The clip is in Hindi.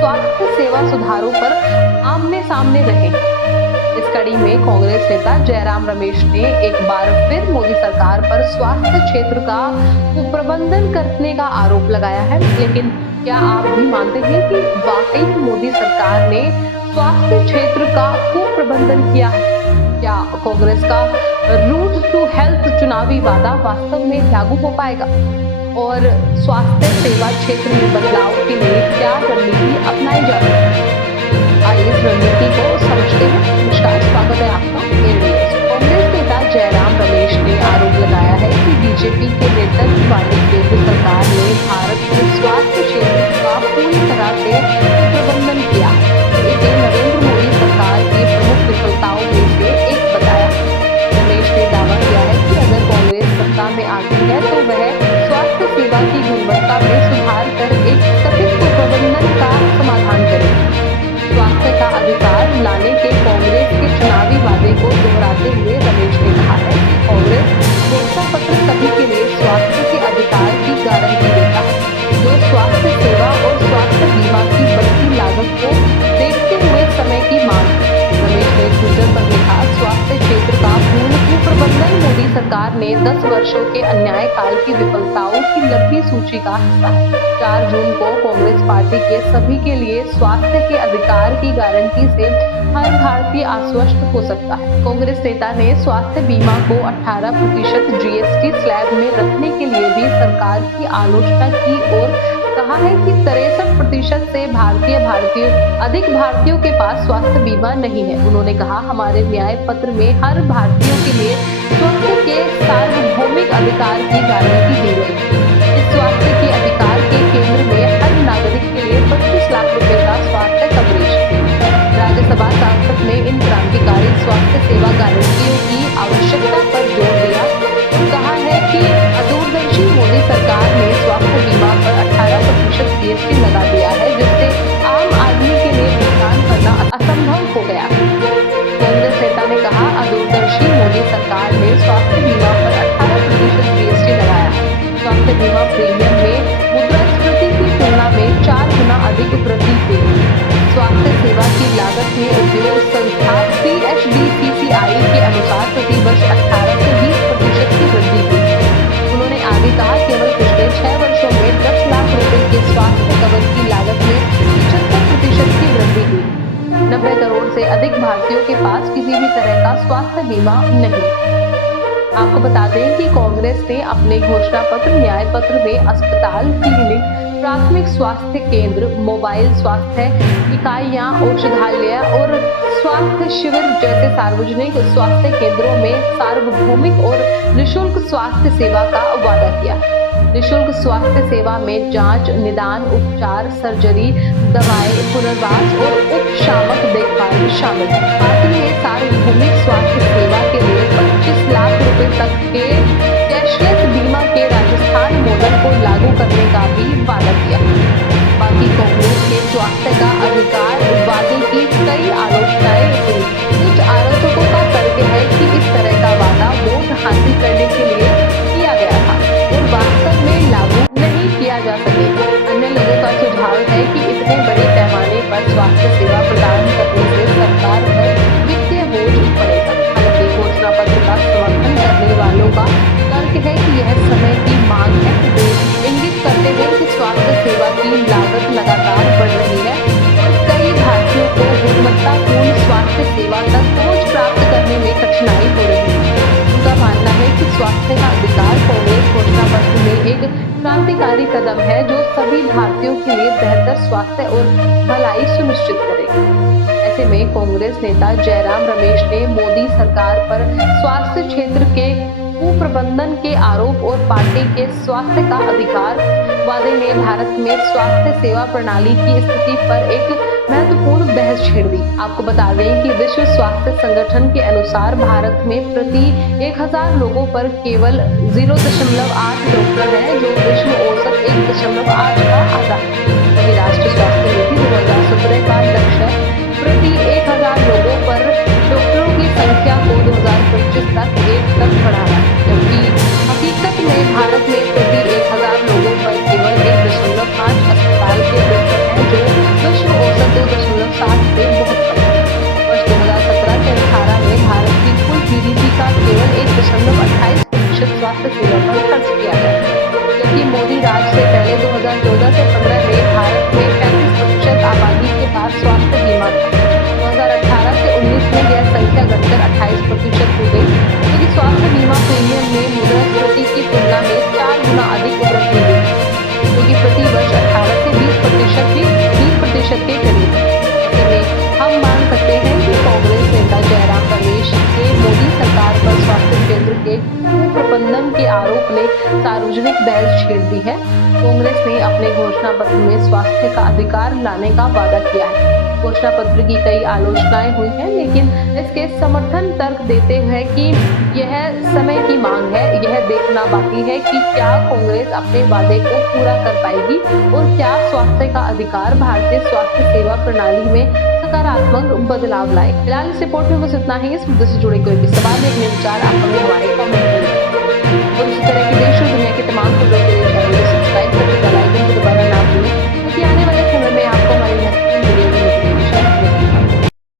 स्वास्थ्य सेवा सुधारों पर आमने सामने रहे। इस कड़ी में कांग्रेस नेता जयराम रमेश ने एक बार फिर मोदी सरकार पर स्वास्थ्य क्षेत्र का कुप्रबंधन करने का आरोप लगाया है। लेकिन क्या आप भी मानते हैं कि वाकई मोदी सरकार ने स्वास्थ्य क्षेत्र का कुप्रबंधन किया है? क्या कांग्रेस का रूट टू हेल्थ चुनावी वादा वास्तव में लागू हो पाएगा? और स्वास्थ्य सेवा क्षेत्र में बदलाव के लिए क्या रणनीति अपनाई जा रही है? आइए इस रणनीति को समझते हैं। नमस्कार, स्वागत है आपका मेरे न्यूज़। कांग्रेस नेता जयराम रमेश ने आरोप लगाया है कि बीजेपी के नेतृत्व वाली केंद्र सरकार ने भारत के स्वास्थ्य क्षेत्र का पूरी तरह से प्रबंधन किया। इसे नरेंद्र मोदी सरकार की प्रमुख विफलताओं में से एक बताया। रमेश ने दावा किया है कि अगर कांग्रेस सत्ता में आती है तो वह स्वास्थ्य सेवा की गुणवत्ता में सुधार कर एक कथित कुप्रबंधन का समाधान करेगी। स्वास्थ्य का अधिकार लाने के कांग्रेस के चुनावी वादे को दोहराते हुए रमेश ने कहा है कि कांग्रेस घोषणा पत्र सभी के लिए स्वास्थ्य के अधिकार की गारंटी देता है, जो स्वास्थ्य सेवा और स्वास्थ्य बीमा की बढ़ती लागत को देखते हुए समय की मांग है। रमेश ने ट्विटर पर लिखा, स्वास्थ्य क्षेत्र का पूर्ण कुप्रबंधन मोदी सरकार ने 10 वर्षों के अन्याय काल की विफलताओं की लंबी सूची का हिस्सा है। 4 जून को कांग्रेस पार्टी के सभी के लिए स्वास्थ्य के अधिकार की गारंटी से हर भारतीय आश्वस्त हो सकता है। कांग्रेस नेता ने स्वास्थ्य बीमा को 18% जीएसटी स्लैब में रखने के लिए भी सरकार की आलोचना की और कहा है कि 63% से अधिक भारतीयों के पास स्वास्थ्य बीमा नहीं है। उन्होंने कहा, हमारे न्याय पत्र में हर भारतीयों के लिए स्वास्थ्य के सार्वभौमिक अधिकार की गारंटी दी गई है। इस स्वास्थ्य के अधिकार के केंद्र में हर नागरिक के लिए 25 लाख रुपए का स्वास्थ्य कवरेज है। राज्यसभा सांसद ने इन क्रांतिकारी स्वास्थ्य सेवा गारंटियों की आवश्यकता पर जोर दिया। कहा है कि दूरदर्शी मोदी सरकार ने स्वास्थ्य बीमा पर 18% जीएसटी लगा दिया है, जिससे आम आदमी के लिए भुगतान करना असंभव हो गया। कांग्रेस नेता ने कहा, दूरदर्शी मोदी सरकार ने स्वास्थ्य बीमा पर 18% जीएसटी लगाया है। स्वास्थ्य बीमा प्रीमियम में मुद्रास्फीति की तुलना में 4 गुना अधिक वृद्धि हुई। स्वास्थ्य सेवा की लागत में उद्योग संस्था CHDCCI के अनुसार प्रति वर्ष 18 से 20% की वृद्धि हुई। उन्होंने आगे कहा, केवल पिछले 6 वर्षों में 10 लाख रुपए के स्वास्थ्य कवर की लागत में 75% की वृद्धि हुई। 90 करोड़ से अधिक भारतीयों के पास किसी भी तरह का स्वास्थ्य बीमा नहीं। आपको बता दें कि कांग्रेस ने अपने घोषणा पत्र, न्याय पत्र में अस्पताल, क्लिनिक, प्राथमिक स्वास्थ्य केंद्र, मोबाइल स्वास्थ्य इकाइयां, औषधालय और स्वास्थ्य शिविर जैसे सार्वजनिक स्वास्थ्य केंद्रों में सार्वभौमिक और निःशुल्क स्वास्थ्य सेवा का वादा किया। निःशुल्क स्वास्थ्य सेवा में जांच, निदान, उपचार, सर्जरी, दवाएं, पुनर्वास और उपशामक देखभाल शामिल है। पार्टी ने सार्वभौमिक स्वास्थ्य सेवा के लिए 25 लाख रुपए तक के कैशलेस बीमा के राजस्थान मॉडल को लागू करने का भी वादा किया। बाकी कांग्रेस के स्वास्थ्य का अधिकार वादे की कई आलोचनाएं हुई। कुछ आलोचकों का तर्क है कि इस तरह का वादा वोट हासिल करने के लिए किया गया था और वास्तव में लागू नहीं किया जा सकेगा। अन्य लोगों का सुझाव है कि इतने बड़े पैमाने पर स्वास्थ्य सेवा प्रदान करने से सरकार पर वित्तीय बोझ पड़ेगा। हालांकि घोषणा पत्र का समर्थन करने वालों का तर्क है कि यह समय की मांग है। वे इंगित करते हैं कि स्वास्थ्य सेवा की लागत लगातार बढ़ रही है और कई भारतीयों को गुणवत्तापूर्ण स्वास्थ्य सेवा तक पहुंच प्राप्त करने में कठिनाई हो रही है। उनका मानना है कि स्वास्थ्य का अधिकार कांग्रेस घोषणा पत्र में एक क्रांतिकारी कदम है, जो सभी भारतीयों के लिए बेहतर स्वास्थ्य और भलाई सुनिश्चित करेगा। ऐसे में कांग्रेस नेता जयराम रमेश ने मोदी सरकार पर स्वास्थ्य क्षेत्र के कुप्रबंधन के आरोप और पार्टी के स्वास्थ्य का अधिकार वादे ने भारत में स्वास्थ्य सेवा प्रणाली की स्थिति पर एक महत्वपूर्ण बहस छेड़ दी। आपको बता दें कि विश्व स्वास्थ्य संगठन के अनुसार भारत में प्रति 1000 लोगों पर केवल 0.8 डॉक्टर हैं, जो विश्व औसत 1.8 का आधा है। वहीं राष्ट्रीय स्वास्थ्य नीति 2017 का लक्ष्य प्रति 1000 लोगों पर डॉक्टरों की संख्या को 2025 तक 1 तक बढ़ाना है, जबकि हकीकत में भारत में प्रति 1000 लोगों पर केवल 1.5 अस्पताल के डॉक्टर हैं, जो विश्व 1960 से बहुत कम है। वर्ष 2017 से 18 में भारत की कुल जीडीपी का केवल 1.28% स्वास्थ्य सेवा पर खर्च किया गया, जबकि मोदी राज से पहले 2014 से 15 में भारत में 35% आबादी के पास स्वास्थ्य बीमा था। 2018 से 19 में यह संख्या घटकर 28% हो गई, क्योंकि स्वास्थ्य बीमा प्रीमियम में मुद्रास्फीति की तुलना में 4 गुना अधिक वृद्धि हुई, जो कि प्रति वर्ष 18 से 20% के करीब है। ऐसे में हम मान सकते हैं कि कांग्रेस नेता जयराम रमेश के मोदी सरकार पर स्वास्थ्य क्षेत्र के कुप्रबंधन के आरोप ने सार्वजनिक बहस छेड़ दी है। कांग्रेस ने अपने घोषणा पत्र में स्वास्थ्य का अधिकार लाने का वादा किया है। घोषणा पत्र की कई आलोचनाएं हुई हैं, लेकिन इसके समर्थन तर्क देते हुए कि यह समय की मांग है। यह देखना बाकी है कि क्या कांग्रेस अपने वादे को पूरा कर पाएगी और क्या स्वास्थ्य का अधिकार भारतीय स्वास्थ्य सेवा प्रणाली में सकारात्मक बदलाव लाए। फिलहाल इस रिपोर्ट में बस इतना ही। इस मुद्दे से जुड़े कोई भी सवाल या अपने विचार आप हमें हमारे कमेंट करें और इसी तरह की देश और दुनिया की तमाम खबरों के लिए